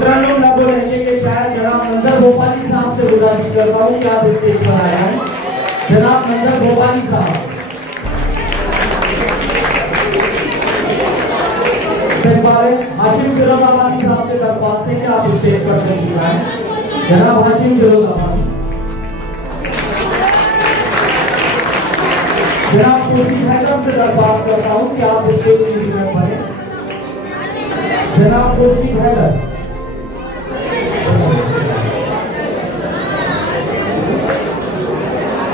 तरन्नुम नगो लहजे के शायर जनाब मंजर भोपाली साहब से गुजारिश करता हूँ कि आप स्टेज पर आए हैं। जनाब मंजर भोपाली साहब हाशिम फिरोजाबादी साहब से दरख्वास्त है कि आप स्टेज पर तशरीफ लाएं। जनाब हाशिम फिरोजाबादी। जनाब तौसीफ हैदर से दरख्वास्त करता हूं कि आप स्टेज की जिम्मेदारी बने। जनाब तौसीफ हैदर।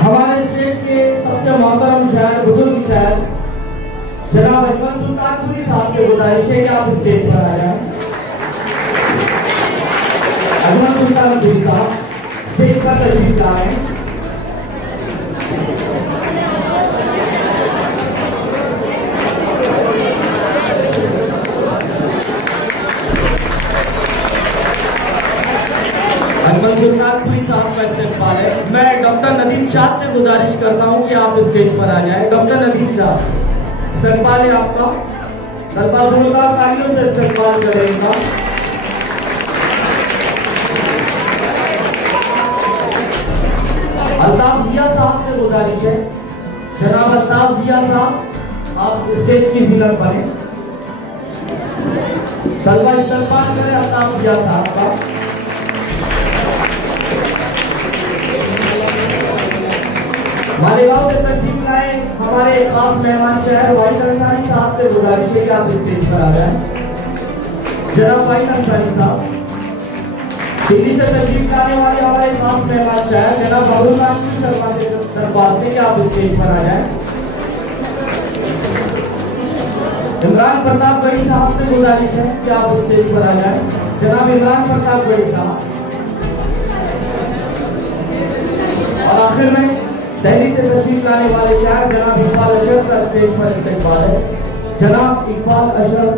हमारे स्टेज के सबसे मोहतरम शायर, बुजुर्ग शायर जनाब अजमल सुल्तानपुरी साहब से गुजारिश है कि आप स्टेज पर आ जाएं। अजमल सुल्तानपुरी साहब स्टेज पर तशरीफ ला रहे हैं। अजमल सुल्तानपुरी साहब का इस्तेमाल है। मैं डॉक्टर नदीम शाह से गुजारिश करता हूं कि आप स्टेज पर आ जाएं। डॉक्टर नदीम शाह इस्तेमाल है आपका, तलबाजुल्लाह तालियों से इस्तेमाल करेगा। अल्ताफ जिया साहब से गुजारिश है, जनाब अल्ताफ जिया साहब आप स्टेज की जीनत बने। तलबा इस्तेमाल करें अल्ताफ जिया साहब का। मालेगांव से तशरीफ लाए हमारे खास मेहमान शहर वाहिद अंसारी साहब से गुजारिश है कि आप स्टेज पर आ जाएं। जनाब वाहिद अंसारी साहब। दिल्ली से तशरीफ लाने वाले हमारे खास मेहमान शहर जनाब अबुल्लाह शर्मा से दरख्वास्त है कि आप स्टेज पर आ जाएं। इमरान प्रताप गढ़ी साहब से गुजारिश है कि आप स्टेज पर आ जाएं। जनाब इमरान प्रताप गढ़ी साहब। और आखिर में दिल्ली से तशरीफ लाने वाले शायर जनाब इकबाल अशरफ का स्टेज पर इस्तेमाल है। जनाब इकबाल अशरफ